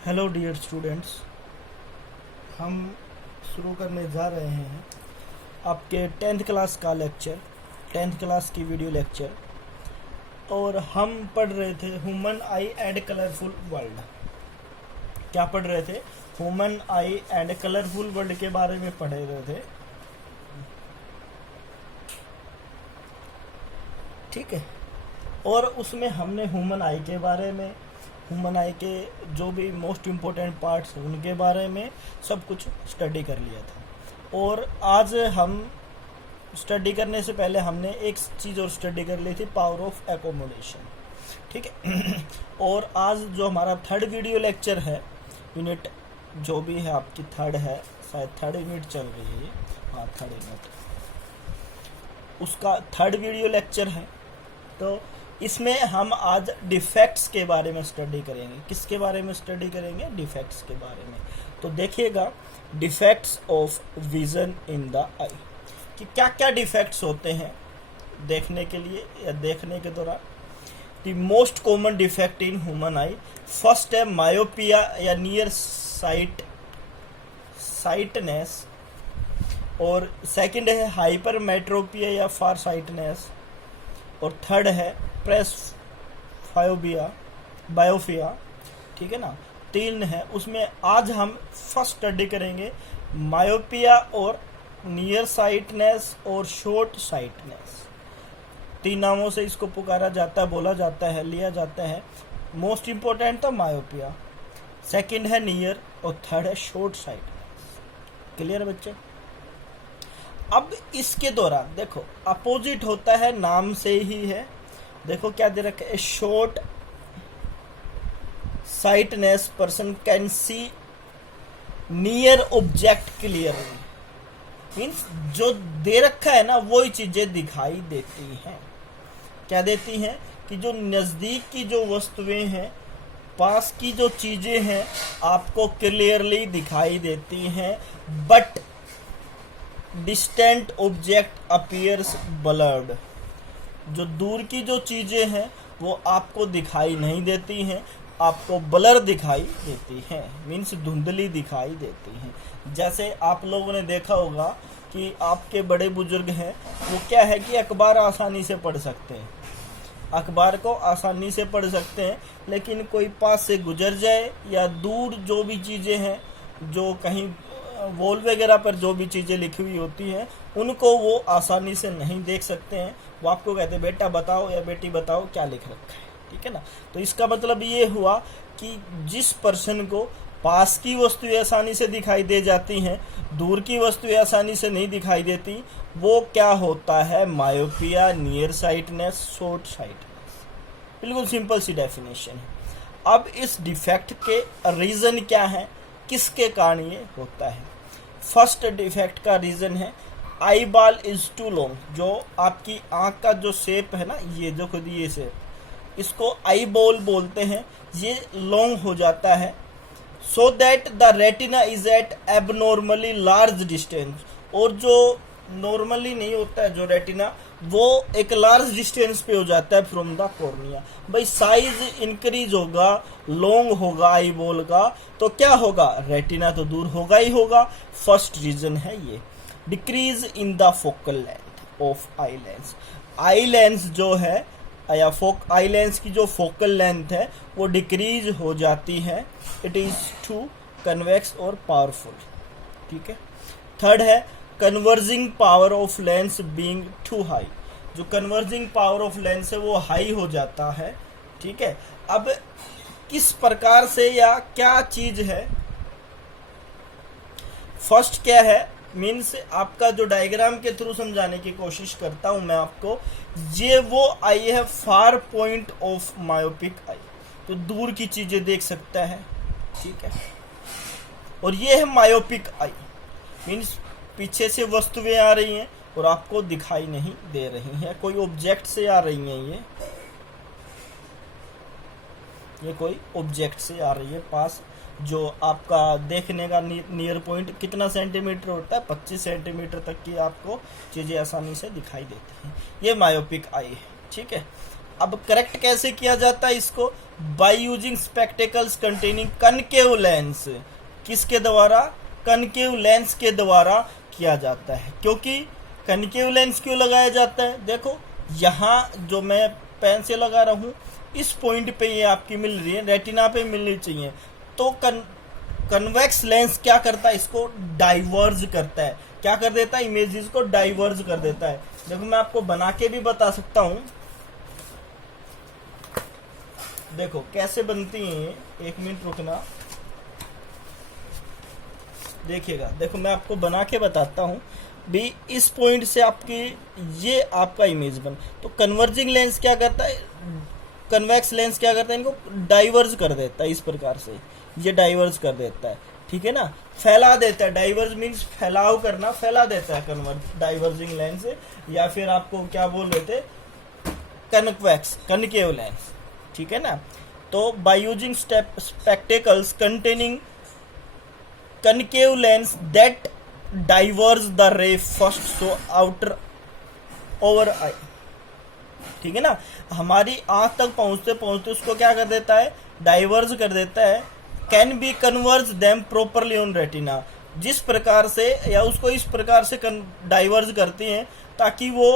Hello dear students, हम शुरू करने जा रहे हैं आपके टेंथ क्लास का लेक्चर, टेंथ क्लास की वीडियो लेक्चर। और हम पढ़ रहे थे human I and colourful world. क्या पढ़ रहे थे? Human I and colourful world के बारे में पढ़ रहे थे। ठीक है। और उसमें हमने ह्यूमन आई के बारे में, ह्यूमन आई के जो भी मोस्ट इम्पोर्टेंट पार्ट्स हैं उनके बारे में सब कुछ स्टडी कर लिया था। और आज हम स्टडी करने से पहले हमने एक चीज़ और स्टडी कर ली थी, पावर ऑफ एकोमोडेशन। ठीक है। और आज जो हमारा थर्ड वीडियो लेक्चर है, यूनिट जो भी है आपकी थर्ड है, शायद थर्ड यूनिट चल रही है, हाँ थर्ड यूनिट, उसका थर्ड वीडियो लेक्चर है। तो इसमें हम आज डिफेक्ट्स के बारे में स्टडी करेंगे। किसके बारे में स्टडी करेंगे? डिफेक्ट्स के बारे में। तो देखिएगा, defects of vision in the eye, कि क्या क्या डिफेक्ट्स होते हैं देखने के लिए या देखने के दौरान। The most common defect in human I, first है मायोपिया या नियर साइटनेस, और सेकंड है हाइपरमेट्रोपिया या फार साइटनेस, और थर्ड है बायोफिया। ठीक है ना, तीन है उसमें। आज हम फर्स्ट स्टडी करेंगे मायोपिया और नियर साइटनेस और शॉर्ट साइटनेस। तीन नामों से इसको पुकारा जाता है, बोला जाता है, लिया जाता है। मोस्ट इंपॉर्टेंट तो मायोपिया, सेकंड है नियर, और थर्ड है शॉर्ट साइटनेस। क्लियर बच्चे? अब इसके दौरान देखो, अपोजिट होता है, नाम से ही है। देखो क्या दे रखा है, short sightedness person can see near object clearly. Means जो दे रखा है ना, वही चीजें दिखाई देती हैं। क्या देती हैं? कि जो नजदीक की जो वस्तुएं हैं, पास की जो चीजें हैं, आपको क्लियरली दिखाई देती हैं, but distant object appears blurred. जो दूर की जो चीजें हैं वो आपको दिखाई नहीं देती हैं, आपको ब्लर दिखाई देती हैं, मीन्स धुंधली दिखाई देती हैं। जैसे आप लोगों ने देखा होगा कि आपके बड़े बुजुर्ग हैं, वो क्या है कि अखबार आसानी से पढ़ सकते हैं, अखबार को आसानी से पढ़ सकते हैं, लेकिन कोई पास से गुजर जाए या दूर जो भी चीज़ें हैं, जो कहीं वॉल वगैरह पर जो भी चीज़ें लिखी हुई होती हैं, उनको वो आसानी से नहीं देख सकते हैं। वो आपको कहते हैं बेटा बताओ या बेटी बताओ क्या लिख रखा है। ठीक है ना? तो इसका मतलब ये हुआ कि जिस पर्सन को पास की वस्तुएं आसानी से दिखाई दे जाती हैं, दूर की वस्तुएं आसानी से नहीं दिखाई देती, वो क्या होता है? Myopia, near sightedness, short sightedness. बिल्कुल सिंपल सी डेफिनेशन है। अब इस डिफेक्ट के रीज़न क्या है, किसके कारण ये होता है? फर्स्ट डिफेक्ट का रीज़न है eye ball is too long. जो आपकी आंख का जो शेप है ना, ये जो खुद ये शेप, इसको आई बॉल बोलते हैं, ये लॉन्ग हो जाता है। So that the retina is at abnormally large distance. और जो नॉर्मली नहीं होता है जो रेटिना, वो एक लार्ज डिस्टेंस पे हो जाता है फ्रॉम द कॉर्निया। भाई साइज इंक्रीज होगा, लॉन्ग होगा आई बॉल का, तो क्या होगा? रेटिना तो दूर होगा ही होगा। फर्स्ट रीजन है ये। Decrease in the focal length of eye lens. Eye lens जो है या आई लेंस की जो फोकल लेंथ है वो डिक्रीज हो जाती है। इट इज टू कन्वेक्स और पावरफुल। ठीक है। थर्ड है converging power of lens being too high. जो कन्वर्जिंग पावर ऑफ लेंस है वो हाई हो जाता है। ठीक है। अब किस प्रकार से या क्या चीज है? फर्स्ट क्या है, मीन्स आपका जो डायग्राम के थ्रू समझाने की कोशिश करता हूं मैं आपको, ये वो आई है far point of myopic eye, तो दूर की चीजें देख सकता है। ठीक है। और ये है मायोपिक आई, मीन्स पीछे से वस्तुएं आ रही हैं और आपको दिखाई नहीं दे रही हैं, कोई ऑब्जेक्ट से आ रही हैं, ये कोई ऑब्जेक्ट से आ रही है पास। जो आपका देखने का नियर पॉइंट कितना सेंटीमीटर होता है? 25 सेंटीमीटर तक की आपको चीजें आसानी से दिखाई देती हैं। ये मायोपिक आई है। ठीक है। अब करेक्ट कैसे किया जाता है इसको? By using spectacles containing concave lens. किसके द्वारा? कनकेव लेंस के द्वारा किया जाता है। क्योंकि कनकेव लेंस क्यों लगाया जाता है? देखो यहाँ जो मैं पेन से लगा रहा हूँ, इस पॉइंट पे ये आपकी मिल रही है, रेटिना पे मिलनी चाहिए। तो कन्वेक्स लेंस क्या करता है? इसको डाइवर्ज करता है। क्या कर देता है? इमेजेस को डाइवर्ज कर देता है। देखो मैं आपको बना के भी बता सकता हूं। देखो कैसे बनती हैं, एक मिनट रुकना, देखिएगा। देखो मैं आपको बना के बताता हूं भी। इस पॉइंट से आपकी ये आपका इमेज बन, तो कन्वर्जिंग लेंस क्या करता है? कन्वेक्स लेंस क्या करता है? इनको डाइवर्ज कर देता है। इस प्रकार से ये डाइवर्ज कर देता है, ठीक है ना, फैला देता है। डाइवर्ज मीन्स फैलाव करना, फैला देता है डाइवर्जिंग लेंस। या फिर आपको क्या बोल रहे थे? कन्वेक्स, कनकेव लेंस, ठीक है ना। तो by using spectacles containing concave lens that diverge the रे फर्स्ट सो आउटर ओवर आई, ठीक है ना, हमारी आंख तक पहुंचते पहुंचते उसको क्या कर देता है? डाइवर्ज कर देता है। Can be converge them properly on retina, जिस प्रकार से या उसको इस प्रकार से डाइवर्ज करती हैं ताकि वो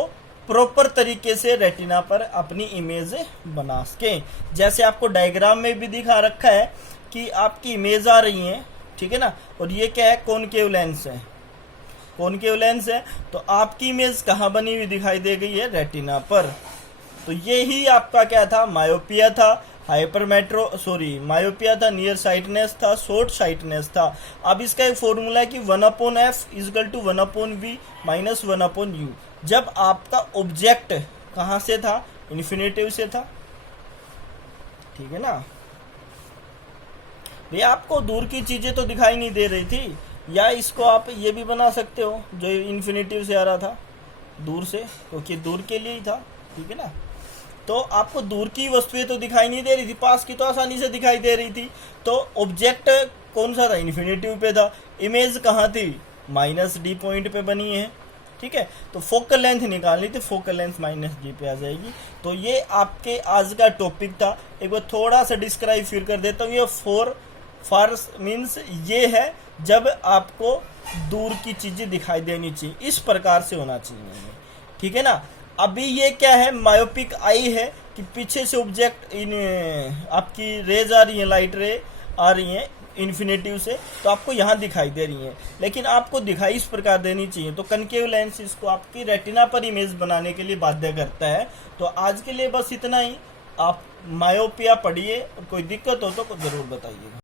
प्रॉपर तरीके से रेटिना पर अपनी इमेज बना सके। जैसे आपको डायग्राम में भी दिखा रखा है कि आपकी इमेज आ रही है, ठीक है ना, और ये क्या है? कॉनकेव लेंस है, कॉनकेव लेंस है। तो आपकी इमेज कहाँ बनी हुई दिखाई दे गई है? रेटिना पर। तो ये ही आपका क्या था? मायोपिया था, मायोपिया था, नियर साइटनेस था, शॉर्ट साइटनेस था। अब इसका एक फॉर्मूला है कि 1/f is equal to 1/v minus 1/u। जब आपका ऑब्जेक्ट कहाँ से था? इन्फिनेटिव से था, ठीक है ना। भैया आपको दूर की चीजें तो दिखाई नहीं दे रही थी, या इसको आप ये भी बना सकते हो जो इन्फिनेटिव से आ रहा था, दूर से, क्योंकि दूर के लिए ही था, ठीक है ना। तो आपको दूर की वस्तुएं तो दिखाई नहीं दे रही थी, पास की तो आसानी से दिखाई दे रही थी। तो ऑब्जेक्ट कौन सा था? इन्फिनेटिव पे था। इमेज कहाँ थी? -d पॉइंट पे बनी है, ठीक है। तो फोकल लेंथ निकालनी थी, फोकल लेंथ -d पे आ जाएगी। तो ये आपके आज का टॉपिक था। एक बार थोड़ा सा डिस्क्राइब फिर कर देता हूँ। ये फॉर मीन्स ये है जब आपको दूर की चीजें दिखाई देनी चाहिए, इस प्रकार से होना चाहिए, ठीक है ना। अभी ये क्या है? मायोपिक आई है कि पीछे से ऑब्जेक्ट आपकी रेज आ रही है, लाइट रे आ रही है इन्फिनेटिव से, तो आपको यहाँ दिखाई दे रही है, लेकिन आपको दिखाई इस प्रकार देनी चाहिए। तो कनकेव लेंस इसको आपकी रेटिना पर इमेज बनाने के लिए बाध्य करता है। तो आज के लिए बस इतना ही। आप मायोपिया पढ़िए, कोई दिक्कत हो तो जरूर बताइएगा।